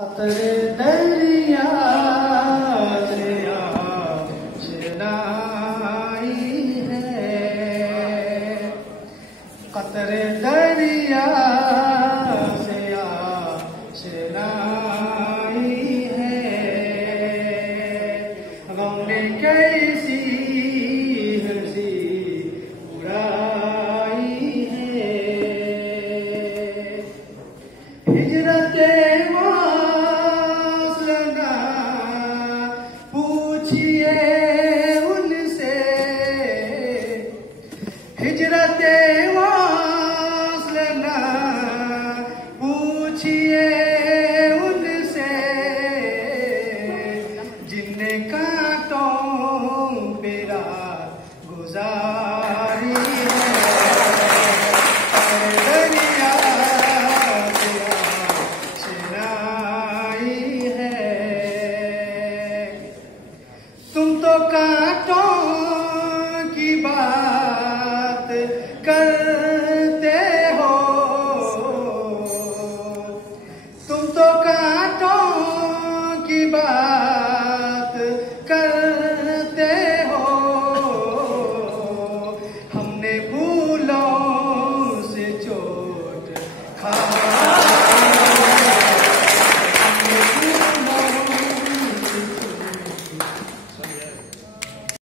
कतरे दरिया से आशनाई है, कतरे दरिया से आशनाई है। गम ने कैसी हंसी उड़ाई है, हिजरते हिजरते वास्ल ना पूछिए उनसे, जिनने कांटों पे रात गुजारी है। दरिया से आशनाई है, तुम तो कांटों की बात करते हो, तुम तो कांटों की बात करते हो। हमने फूलों से चोट खा